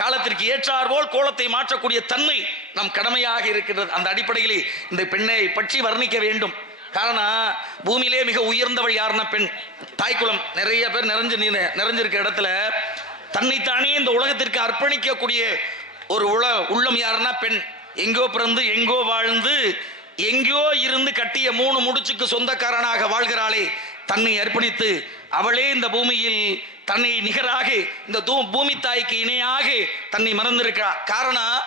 காலத்திற்கு ஏற்றாற்போல் கோலத்தை மாற்றக்கூடிய தன்மை நம் கடமையாக இருக்கிறது. அந்த அடிப்படையில் இந்த பெண்ணை பற்றி வர்ணிக்க வேண்டும். காரணம், பூமியிலே மிக உயர்ந்தவள் யாருன்னா பெண். தாய்க்குளம் நிறைய பேர் நிறைஞ்சிருக்க இடத்துல தன்னைத்தானே இந்த உலகத்திற்கு அர்ப்பணிக்கக்கூடிய ஒரு உள்ளம் யாருன்னா பெண். எங்கோ பிறந்து எங்கோ வாழ்ந்து எங்கோ இருந்து கட்டிய 3 முடிச்சுக்கு சொந்தக்காரனாக வாழ்கிறாளே, தன்னை அர்ப்பணித்து அவளே இந்த பூமியில் தன்னை நிகராக இந்த பூமி தாய்க்கு இணையாக தன்னை மறந்திருக்கிறார். காரணம்,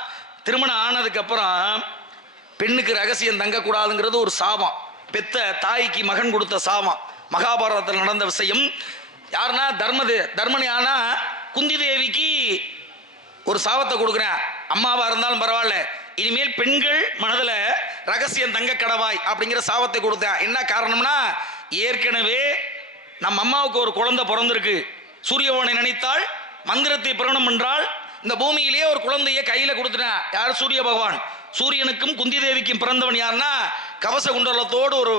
திருமணம் ஆனதுக்கு அப்புறம் பெண்ணுக்கு ரகசியம் தங்கக்கூடாதுங்கிறது ஒரு சாபம். பெத்த தாய்க்கு மகன் கொடுத்த சாபம். மகாபாரதத்தில் நடந்த விஷயம். யாருன்னா தர்மனி ஆனா குந்தி தேவிக்கு ஒரு சாபத்தை கொடுக்குறேன், அம்மாவா இருந்தாலும் பரவாயில்ல, இனிமேல் பெண்கள் மனதில் ரகசியம் தங்க கடவாய் அப்படிங்கிற சாபத்தை கொடுத்தேன். என்ன காரணம்னா, ஏற்கனவே நம்ம அம்மாவுக்கு ஒரு குழந்தை பிறந்திருக்கு. சூரியபகவானை நினைத்தால் மந்திரத்தை பிரணம் என்றால் இந்த பூமியிலேயே ஒரு குழந்தைய கையில கொடுத்துட்டேன். யார்? சூரிய பகவான். சூரியனுக்கும் குந்தி தேவிக்கும் பிறந்தவன் யாருன்னா கவச குண்டலத்தோடு ஒரு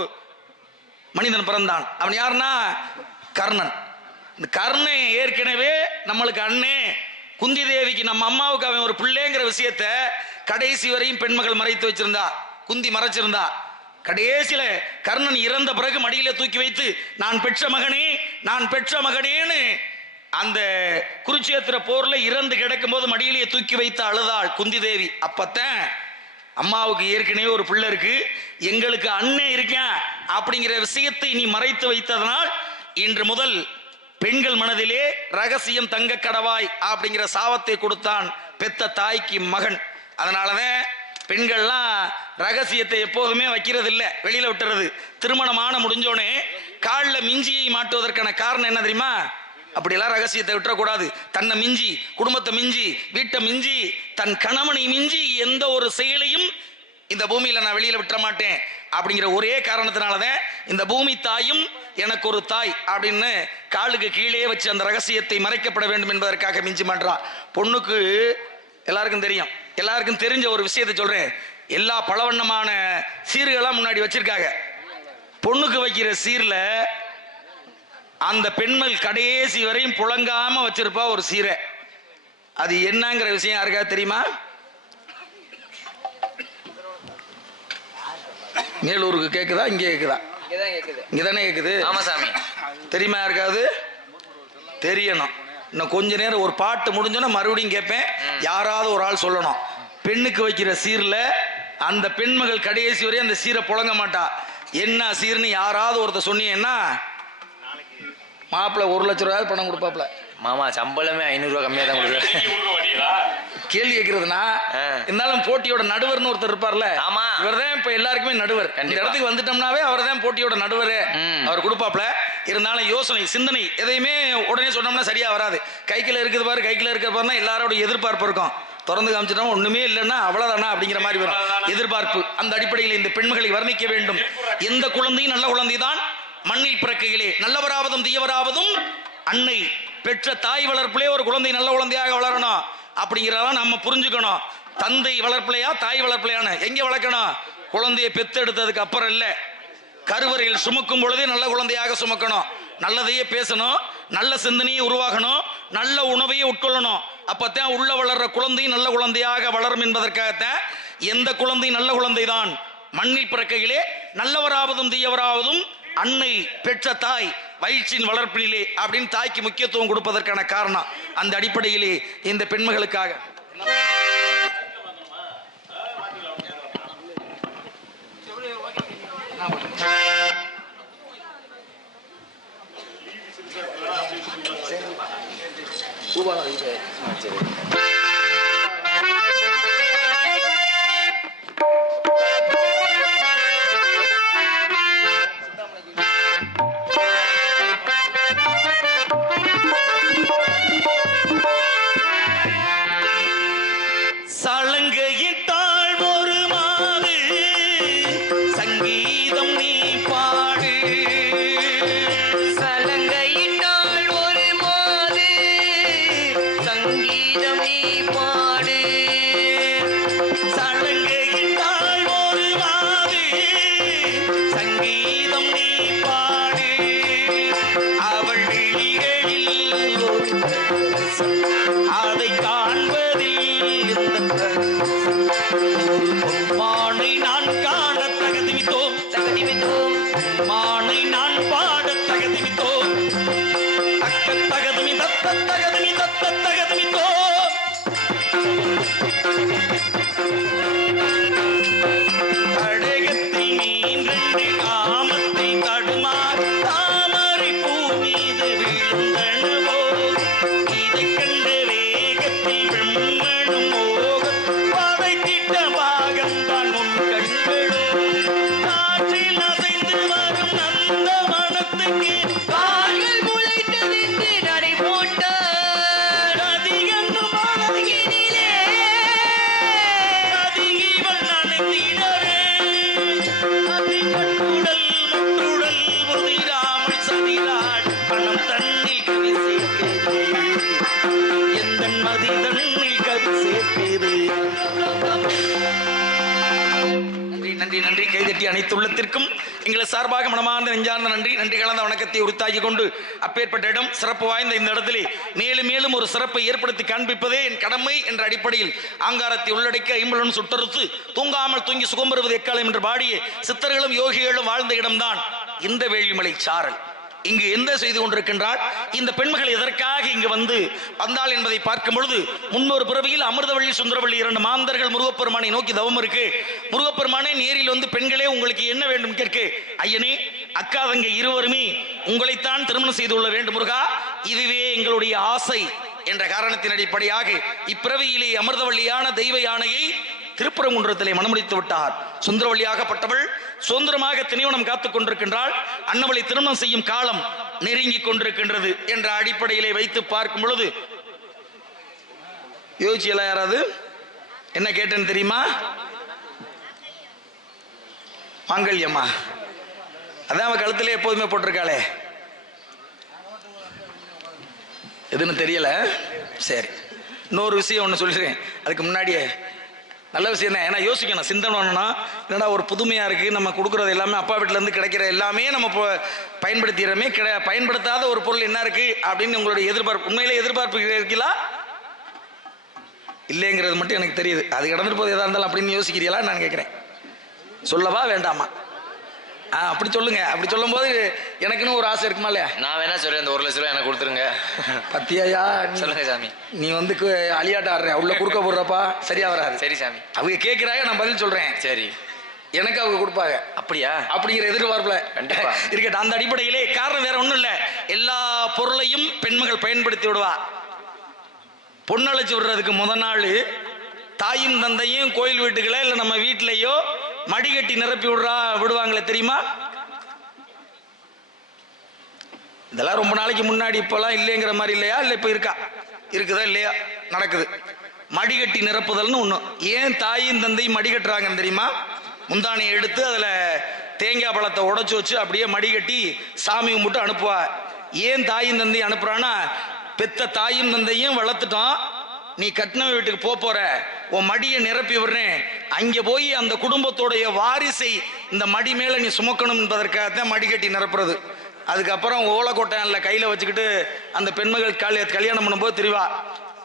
மனிதன் பிறந்தான். அவன் யாருன்னா கர்ணன். இந்த கர்ணன் ஏற்கனவே நம்மளுக்கு அண்ணே, குந்தி தேவிக்கு நம்ம அம்மாவுக்கு அவன் ஒரு பிள்ளைங்கிற விஷயத்த கடைசி வரையும் பெண்மகள் மறைத்து வச்சிருந்தா, குந்தி மறைச்சிருந்தா. கடைசியில கர்ணன் இறந்த பிறகு மடியில தூக்கி வைத்து நான் பெற்ற மகனே, நான் பெற்ற மகனேன்னு அந்த குருட்சேத்திர போர்ல இறந்து கிடக்கும் போது மடியிலேயே தூக்கி வைத்து அழுதாள் குந்தி தேவி. அப்பத்தான் அம்மாவுக்கு ஏற்கனவே ஒரு பிள்ளை இருக்கு, எங்களுக்கு அண்ணே இருக்கேன் அப்படிங்கிற விஷயத்தை நீ மறைத்து வைத்ததனால் இன்று முதல் பெண்கள் மனதிலே ரகசியம் தங்க கடவாய் அப்படிங்கிற சாபத்தை கொடுத்தான் பெத்த தாய்க்கு மகன். அதனாலதான் பெண்கள்லாம் ரகசியத்தை எப்போதுமே வைக்கிறது இல்லை, வெளியில விட்டுறது. திருமணமான முடிஞ்சோடனே காலில் மிஞ்சியை மாட்டுவதற்கான காரணம் என்ன தெரியுமா? அப்படியெல்லாம் ரகசியத்தை விட்டுறக்கூடாது. தன்னை மிஞ்சி, குடும்பத்தை மிஞ்சி, வீட்டை மிஞ்சி, தன் கணவனை மிஞ்சி எந்த ஒரு செயலையும் இந்த பூமியில நான் வெளியில விட்டுற மாட்டேன் அப்படிங்கிற ஒரே காரணத்தினாலதான் இந்த பூமி தாயும் எனக்கு ஒரு தாய் அப்படின்னு காலுக்கு கீழே வச்சு அந்த ரகசியத்தை மறைக்கப்பட வேண்டும் என்பதற்காக மிஞ்சி மாட்டான். பொண்ணுக்கு எல்லாருக்கும் தெரியும், எல்லாருக்கும் தெரிஞ்ச ஒரு விஷயத்தை சொல்றேன். எல்லா பலவண்ணமான சீர்களெல்லாம் முன்னாடி வச்சிருக்காங்க. பொண்ணுக்கு வைக்கிற சீர்ல அந்த பெண்கள் கடைசி வரையும் புழங்காம வச்சிருப்பா ஒரு சீரை. அது என்னங்கிற விஷயம் யாருக்காவது தெரியுமா? மேலூருக்கு கேக்குதா, இங்கே கேக்குதா? இங்கதானே கேக்குது. ஆமா சாமி. தெரியுமா யாருக்காவது? தெரியணும். இன்னும் கொஞ்ச நேரம் ஒரு பாட்டு முடிஞ்சோன்னா மறுபடியும் கேட்பேன், யாராவது ஒரு ஆள் சொல்லணும். பெண்ணுக்கு வைக்கிற சீர்ல அந்த பெண்மகள் கடைசி வரையும் அந்த சீரை புழங்க மாட்டா. என்ன சீர்னு யாராவது ஒருத்தர் சொன்னீங்கன்னா மாப்பிள்ள 1 லட்சம் ரூபாய் பணம் கொடுப்பாப்ல. மாமா சம்பளமே 500 ரூபாய் கம்மியா தான் கொடுக்குறேன். கேள்வி கேட்கறதுனா இருந்தாலும் போட்டியோட நடுவர்னு ஒருத்தர் இருப்பார்ல, இவர் தான் இப்ப எல்லாருக்குமே நடுவர். இந்த இடத்துக்கு வந்துட்டோம்னாவே அவர் தான் போட்டியோட நடுவர். அவர் கொடுப்பாப்ல. இருந்தாலும் யோசனை, சிந்தனை எதையுமே உடனே சொன்னோம்னா சரியா வராது. கைக்கில இருக்குது பாரு, கைக்கில இருக்கிற பாருன்னா எல்லாரோட எதிர்பார்ப்பு இருக்கும். திறந்து காமிச்சிட்டோம் ஒண்ணுமே இல்லைன்னா அவ்வளவுதானா அப்படிங்கிற மாதிரி வரும் எதிர்பார்ப்பு. அந்த அடிப்படையில் இந்த பெண்மகளை வர்ணிக்க வேண்டும். எந்த குழந்தையும் நல்ல குழந்தை தான். மண்ணில் பிறக்கையிலே நல்லவராவதும் தீயவராவதும் அன்னை பெற்ற தாய் வளர்ப்பிலே ஒரு குழந்தை நல்ல குழந்தையாக வளரணும் அப்படிங்கிறதெல்லாம் நம்ம புரிஞ்சுக்கணும். தந்தை வளர்ப்பிலையா தாய் வளர்ப்பிலையான எங்க வளர்க்கணும்? குழந்தையை பெத்தெடுத்ததுக்கு அப்புறம் இல்ல, கருவறையில் சுமக்கும் பொழுதே நல்ல குழந்தையாக சுமக்கணும். நல்லதையே பேசணும், நல்ல சிந்தனையை உருவாகணும், நல்ல உணவையே உட்கொள்ளணும். அப்பத்தான் உள்ள வளர்ற குழந்தையும் நல்ல குழந்தையாக வளரும் என்பதற்காகத்தான் எந்த குழந்தை நல்ல குழந்தை தான். மண்ணில் பிறக்கையிலே நல்லவராவதும் தீயவராவதும் அன்னை பெற்ற தாய் வயிற்றின் வளர்ப்பிலே அப்படின்னு தாய்க்கு முக்கியத்துவம் கொடுப்பதற்கான காரணம். அந்த அடிப்படையிலே இந்த பெண்மகளுக்காக சங்கீதம் சேர்த்திரு. நன்றி நன்றி. கைதட்டி அனைத்து உள்ளத்திற்கும் எங்களை சார்பாக மனமார்ந்த நெஞ்சார்ந்த நன்றி. நன்றி கலந்த வணக்கத்தை உறுத்தாக்கி கொண்டு அப்பேற்பட்ட இடம் சிறப்பு வாய்ந்த இந்த இடத்திலே மேலும் மேலும் ஒரு சிறப்பை ஏற்படுத்தி காண்பிப்பதே என் கடமை என்ற அடிப்படையில் ஆங்காரத்தை உள்ளடக்கி ஐம்புலன் சுட்டறுத்து தூங்காமல் தூங்கி சுகம் பெறுவது எக்காலம் என்று பாடிய சித்தர்களும் யோகிகளும் வாழ்ந்த இடம்தான் இந்த வேள்விமலை சாரல். இங்கு எந்த செய்து கொண்டிருக்கின்றார் இந்த பெண்மகள் எதற்காக இங்கு வந்தாள் என்பதை பார்க்கும் பொழுது முன்னொரு பிறவியில் அமிர்தவள்ளி சுந்தரவள்ளி 2 மாந்தர்கள் முருகப்பெருமானை நோக்கி தவம் இருக்கு. முருகப்பெருமானே நேரில் வந்து பெண்களே உங்களுக்கு என்ன வேண்டும் கேட்க, ஐயனே அக்கா தங்கை இருவருமே உங்களைத்தான் திருமணம் செய்து கொள்ள வேண்டும் முருகா, இதுவே எங்களுடைய ஆசை என்ற காரணத்தின் அடிப்படையாக இப்பிறவியிலே அமிர்தவள்ளியான தெய்வ யானையை திருப்பரங்குன்றத்திலே மணமுடித்து விட்டார். சுந்தரவள்ளியாகப்பட்டவள் சுதந்திரமாக திணிவனம் காத்துக் கொண்டிருக்கின்றாள். அன்னவளை திருமணம் செய்யும் காலம் நெருங்கிக் கொண்டிருக்கின்றது என்ற அடிப்படையிலே வைத்து பார்க்கும் பொழுது யோசிச்சல யாராவது என்ன கேட்டேன்னு தெரியுமா? மாங்கல்யம்மா, அதான் அவன் கழுத்திலே எப்போதுமே போட்டிருக்காளே, எதுன்னு தெரியல. சரி, இன்னொரு விஷயம் ஒன்று சொல்லிருக்கேன். அதுக்கு முன்னாடியே நல்ல விஷயம் தான். ஏன்னா யோசிக்கணும், சிந்தனை என்னடா ஒரு புதுமையாக இருக்குது, நம்ம கொடுக்குறது எல்லாமே அப்பா வீட்டிலேருந்து கிடைக்கிற எல்லாமே நம்ம பயன்படுத்திடுறோமே, பயன்படுத்தாத ஒரு பொருள் என்ன இருக்குது அப்படின்னு உங்களுடைய எதிர்பார்ப்பு, உண்மையிலே எதிர்பார்ப்பு இருக்கீங்களா இல்லைங்கிறது மட்டும் எனக்கு தெரியுது. அது கடந்துட்டு போது எதாக இருந்தாலும் அப்படின்னு யோசிக்கிறீங்களா நான் கேட்குறேன். சொல்லவா வேண்டாமா? அப்படி சொல்லுங்க. அப்படி சொல்லும் போது எனக்குன்னு ஒரு ஆசை இருக்குமா இல்லையா? நான் வேணா சொல்றேன், அந்த 1 லட்ச ரூபாய் எனக்கு கொடுத்துருங்க. பத்தியாயா? சொல்லுங்க சாமி. நீ வந்து அலியாட்ட ஆடுற உள்ள குறுக்க போடுறப்பா சரியா வராது. சரி சாமி. அவங்க கேட்கிறாங்க, நான் பதில் சொல்றேன். சரி, எனக்கு அவங்க கொடுப்பாங்க. அப்படியா? அப்படிங்கிற எதிர்பார்ப்புல கண்டிப்பா இருக்கட்டும். அந்த அடிப்படையிலே காரணம் வேற ஒண்ணும் இல்ல, எல்லா பொருளையும் பெண்மகள் பயன்படுத்தி விடுவா. பொண்ணழைச்சு விடுறதுக்கு முதல் நாள் தாயும் தந்தையும் கோயில் வீட்டுகள இல்ல நம்ம வீட்டிலேயோ மடிகட்டி நிரப்பி விடுவாங்களே தெரியுமா? இதெல்லாம் ரொம்ப நாளைக்கு முன்னாடி, இப்பெல்லாம் இல்லைங்கிற மாதிரி இல்லையா? இல்ல இப்ப இருக்குதா இல்லையா? நடக்குது. மடிகட்டி நிரப்புதல்னு ஒண்ணு. ஏன் தாயும் தந்தையும் மடிகட்டுறாங்கன்னு தெரியுமா? முந்தானியை எடுத்து அதுல தேங்காய் பழத்தை உடைச்சு வச்சு அப்படியே மடிகட்டி சாமி கும்பிட்டு அனுப்புவா. ஏன் தாயும் தந்தையும் அனுப்புறான்னா, பெத்த தாயும் தந்தையும் வளர்த்துட்டோம், நீ கட்டின வீட்டுக்கு போற, உன் மடியை நிரப்பி விடுறேன், அங்க போய் அந்த குடும்பத்தோடைய வாரிசை இந்த மடி மேல நீ சுமக்கணும் என்பதற்காகத்தான் மடிகட்டி நிரப்புறது. அதுக்கப்புறம் ஓலைக்கொட்டையான்ல கையில வச்சுக்கிட்டு அந்த பெண்மகள் கல்யாணம் பண்ணும்போது தெரிவா.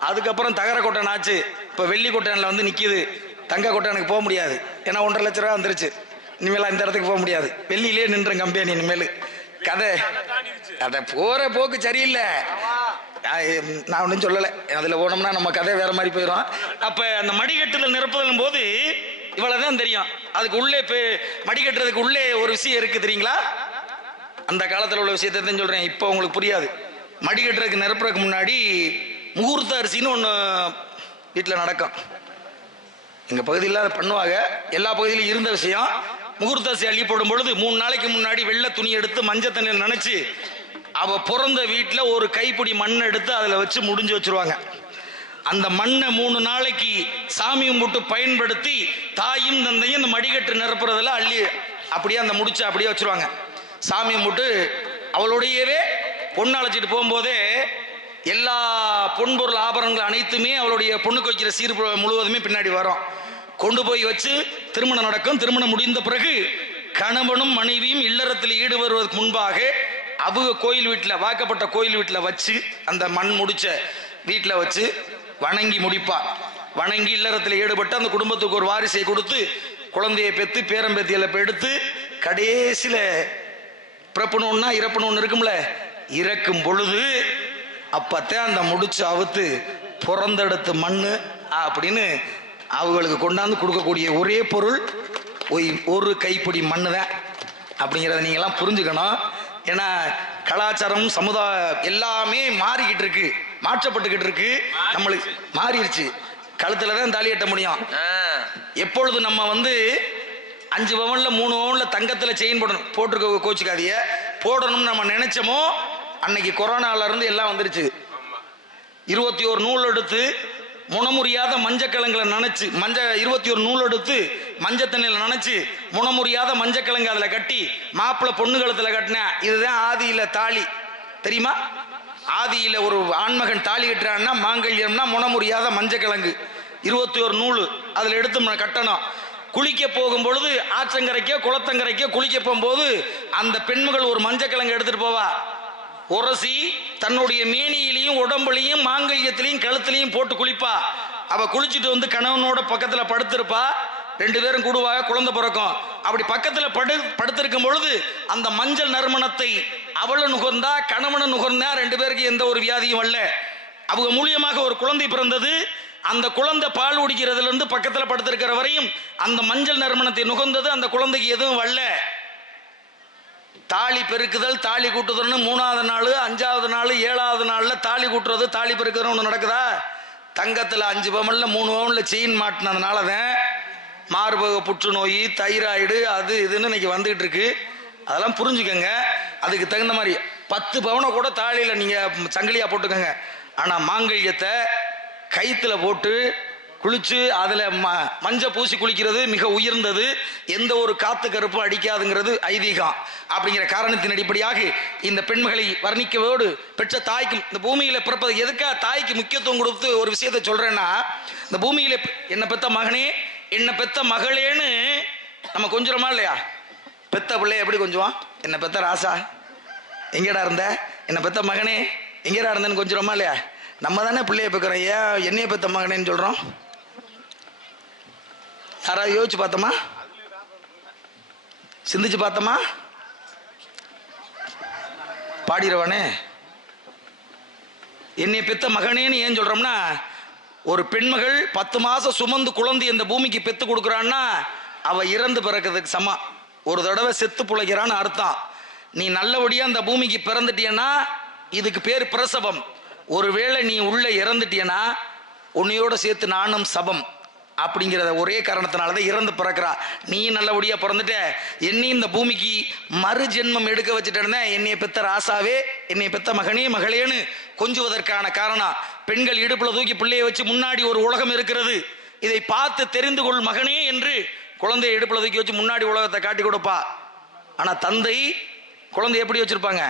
அதுக்கப்புறம் தகர கொட்டன் ஆச்சு, இப்ப வெள்ளி கொட்டையான்ல வந்து நிக்குது. தங்க கொட்டையானுக்கு போக முடியாது, ஏன்னா 1.5 லட்ச ரூபா வந்துருச்சு. இனிமேல் இந்த இடத்துக்கு போக முடியாது, வெள்ளியிலே நின்ற கம்பெனி இனிமேல். கதை அதை போற போக்கு சரியில்லை. நான் ஒன்றும் சொல்லலை, அதில் போனோம்னா நம்ம கதை வேற மாதிரி போயிடும். அப்போ அந்த மடிகட்டுதல் நிரப்புதலும் போது இவ்வளவுதான் தெரியும். அதுக்கு உள்ளே மடிகட்டுறதுக்கு உள்ளே ஒரு விஷயம் இருக்கு தெரியுங்களா? அந்த காலத்தில் உள்ள விஷயத்தை தான் சொல்றேன், இப்போ உங்களுக்கு புரியாது. மடிகட்டுறதுக்கு நிரப்புறதுக்கு முன்னாடி முகூர்த்த அரிசின்னு ஒன்று வீட்டில் நடக்கும். எங்கள் பகுதியில் அதை பண்ணுவாங்க, எல்லா பகுதியிலும் இருந்த விஷயம். முகூர்த்த அரிசி அள்ளி போடும் பொழுது 3 நாளைக்கு முன்னாடி வெள்ளை துணி எடுத்து மஞ்சள் தண்ணியில் நினைச்சு அவ பிறந்த வீட்டில் ஒரு கைப்பிடி மண் எடுத்து அதில் வச்சு முடிஞ்சு வச்சிருவாங்க. அந்த மண்ணை 3 நாளைக்கு சாமி கும்பிட்டு பயன்படுத்தி தாயும் தந்தையும் இந்த மடிகட்டு நிரப்புறதுல அள்ளி அப்படியே அந்த முடிச்சு அப்படியே வச்சிருவாங்க. சாமி கும்பிட்டு அவளுடையவே பொண்ணு அழைச்சிட்டு போகும்போதே எல்லா பொன்பொருள் ஆபரணங்கள் அனைத்துமே அவளுடைய பொண்ணுக்கு வைக்கிற சீர் முழுவதுமே பின்னாடி வரும். கொண்டு போய் வச்சு திருமணம் நடக்கும். திருமணம் முடிந்த பிறகு கணவனும் மனைவியும் இல்லறத்தில் ஈடுபடுவதற்கு முன்பாக அவங்க கோயில் வீட்டில், வாக்கப்பட்ட கோயில் வீட்டில் வச்சு அந்த மண் முடிச்ச வீட்டில் வச்சு வணங்கி முடிப்பா. வணங்கி இல்லறத்தில் ஈடுபட்டு அந்த குடும்பத்துக்கு ஒரு வாரிசை கொடுத்து குழந்தையை பெற்று பேரம்பேத்திகளை எடுத்து கடைசியில் பிறப்புன்னு ஒன்னா இறப்புன்னு ஒன்று இருக்கும்ல, இறக்கும் பொழுது அப்பத்தான் அந்த முடிச்சு அவுத்து பிறந்தெடுத்த மண் அப்படின்னு அவங்களுக்கு கொண்டாந்து கொடுக்கக்கூடிய ஒரே பொருள் ஒரு கைப்பிடி மண்ணு தான் அப்படிங்கிறத நீங்கள்லாம் புரிஞ்சுக்கணும். ஏன்னா கலாச்சாரம் சமுதாயம் எல்லாமே மாறிக்கிட்டு இருக்கு, மாற்றப்பட்டுக்கிட்டு இருக்கு. நம்மளுக்கு மாறிடுச்சு. கழுத்துல தான் தாலி கட்ட முடியும். எப்பொழுது நம்ம 5 பவன்ல 3 பவன்ல தங்கத்துல செயின் போட்டிருக்க கோச்சுக்காதிய போடணும்னு நம்ம நினைச்சோமோ அன்னைக்கு கொரோனால இருந்து எல்லாம் வந்துருச்சு. 21 நூல் எடுத்து முனமுறியாத மஞ்சக்கிழங்குல நினைச்சு 21 நூல் எடுத்து மஞ்சள் தண்ணியில் நினைச்சு முனமுறியாத மஞ்சக்கிழங்கு அதுல கட்டி மாப்பிள்ளை பொண்ணு கழுத்துல கட்டின. இதுதான் ஆதியில தாலி தெரியுமா? ஆதியில ஒரு ஆண்மகன் தாலி கட்டுறான்னா மாங்கல்யம்னா முனமுறியாத மஞ்சக்கிழங்கு 21 நூல் அதில் எடுத்து கட்டணும். குளிக்க போகும் பொழுது ஆற்றங்கரைக்கோ குளத்தங்கரைக்கோ குளிக்க போகும்போது அந்த பெண்மகள் ஒரு மஞ்சக்கிழங்கு எடுத்துட்டு போவா. உரசி தன்னுடைய மேனியிலையும் உடம்புலையும் மாங்கல்யத்திலையும் கழுத்துலையும் போட்டு குளிப்பா. அவ குளிச்சுட்டு வந்து கணவனோட பக்கத்துல படுத்திருப்பா. 2 பேரும் கூடுவாக, குழந்தை பிறக்கும். அப்படி பக்கத்துல படுத்திருக்கும் பொழுது அந்த மஞ்சள் நறுமணத்தை அவளும் நுகர்ந்தா, கணவனும் நுகர்ந்தா. 2 பேருக்கு எந்த ஒரு வியாதியும் வரல. அவங்க மூலியமாக ஒரு குழந்தை பிறந்தது. அந்த குழந்தை பால் குடிக்கிறதுல இருந்து பக்கத்துல படுத்திருக்கிற வரையும் அந்த மஞ்சள் நறுமணத்தை நுகர்ந்தது. அந்த குழந்தைக்கு எதுவும் வரல. தாலி பெருக்குதல், தாலி கூட்டுதல்னு 3வது நாள், 5வது நாள், 7வது நாள்ல தாலி கூட்டுறது, தாலி பெருக்குறது ஒன்று நடக்குதா? தங்கத்துல 5 பவன்ல 3 பவன்ல செயின் மாட்டினதுனால தான் மார்பக புற்றுநோய், தைராய்டு, அது இதுன்னு இன்னைக்கு வந்துகிட்டு இருக்கு. அதெல்லாம் புரிஞ்சுக்கங்க. அதுக்கு தகுந்த மாதிரி 10 பவனை கூட தாலியில நீங்க சங்கிலியா போட்டுக்கோங்க. ஆனா மாங்கல்யத்தை கைத்துல போட்டு குளிச்சு அதுல மஞ்சள் பூசி குளிக்கிறது மிக உயர்ந்தது. எந்த ஒரு காத்து கருப்பும் அடிக்காதுங்கிறது ஐதீகம். அப்படிங்கிற காரணத்தின் அடிப்படையாக இந்த பெண்மகளை வர்ணிக்கவோடு பெற்ற தாய்க்கும் இந்த பூமியில பிறப்பது எதுக்கா தாய்க்கு முக்கியத்துவம் கொடுத்து ஒரு விஷயத்தை சொல்றேன்னா, இந்த பூமியில என்ன பெத்த மகனே, என்ன பெத்த மகளேன்னு நம்ம கொஞ்சுறோமா இல்லையா? பெத்த பிள்ளைய எப்படி கொஞ்சுவான்? என்ன பெத்த ராசா எங்கடா இருந்த, என்ன பெத்த மகனே எங்கடா இருந்தேன்னு கொஞ்சுறோமா இல்லையா? நம்ம தானே பிள்ளைய பெக்கிறோம். ஏன் என்னைய பெத்த மகனேன்னு சொல்றோம்? யாராவது யோசிச்சு பார்த்தோமா? சிந்திச்சு பார்த்தோமா? பாடிறவனே என்னை பெத்த மகனேன்னு ஏன் சொல்றோம்னா, ஒரு பெண்மகள் 10 மாசம் சுமந்து குழந்தை இந்த பூமிக்கு பெத்து கொடுக்குறான்னா அவ இறந்து பிறக்கிறதுக்கு சமம். ஒரு தடவை செத்து பிழைக்கிறான்னு அர்த்தம். நீ நல்லபடியா அந்த பூமிக்கு பிறந்துட்டியன்னா இதுக்கு பேர் பிரசவம். ஒருவேளை நீ உள்ள இறந்துட்டியனா உன்னையோட சேர்த்து நானும் சபம். அப்படிங்கிறத ஒரே காரணத்தினாலதான் இறந்து பிறக்கிறா. நீ நல்லபடியா பிறந்துட்ட, என்னையும் இந்த பூமிக்கு மறு ஜென்மம் எடுக்க வச்சுட்டேன்னா என்னைய பெத்த ராசாவே, என்னைய பெத்த மகனே மகளேன்னு கொஞ்சுவதற்கான காரணம். பெண்கள் இடுப்புல தூக்கி பிள்ளைய வச்சு முன்னாடி ஒரு உலகம் இருக்கிறது, இதை பார்த்து தெரிந்து கொள் மகனே என்று குழந்தைய இடுப்புல தூக்கி வச்சு முன்னாடி உலகத்தை காட்டி கொடுப்பா. ஆனா தந்தை குழந்தை எப்படி வச்சிருப்பாங்க?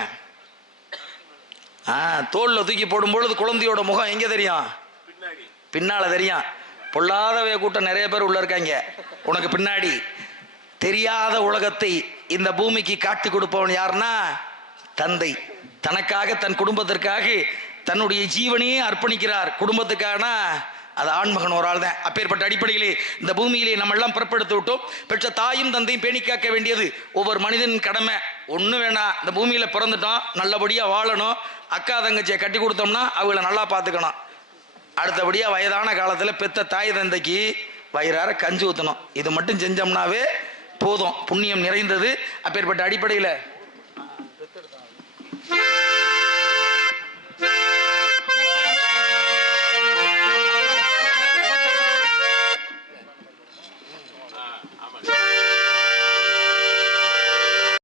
தோல்ல தூக்கி போடும் பொழுது குழந்தையோட முகம் எங்க தெரியும்? பின்னால தெரியும். பொல்லாதவைய கூட்டம் நிறைய பேர் உள்ள இருக்காங்க. உனக்கு பின்னாடி தெரியாத உலகத்தை இந்த பூமிக்கு காட்டி கொடுப்பவன் யாருன்னா தந்தை. தனக்காக தன் குடும்பத்திற்காக தன்னுடைய ஜீவனையே அர்ப்பணிக்கிறார் குடும்பத்துக்கான அது ஆண்மகன் ஒரு ஆள் தான். அப்பேற்பட்ட அடிப்படையிலே இந்த பூமியிலே நம்ம எல்லாம் பிறப்பெடுத்து விட்டோம். பெற்ற தாயும் தந்தையும் பேணி காக்க வேண்டியது ஒவ்வொரு மனிதனின் கடமை. ஒன்றும் வேணாம், இந்த பூமியில பிறந்துட்டோம், நல்லபடியா வாழணும். அக்கா தங்கச்சியை கட்டி கொடுத்தோம்னா அவங்கள நல்லா பார்த்துக்கணும். அடுத்தபடியா வயதான காலத்துல பெத்த தாய் தந்தைக்கு வயிறார கஞ்சி ஊற்றணும். இது மட்டும் செஞ்சோம்னாவே போதும், புண்ணியம் நிறைந்தது. அப்பேற்பட்ட அடிப்படையில்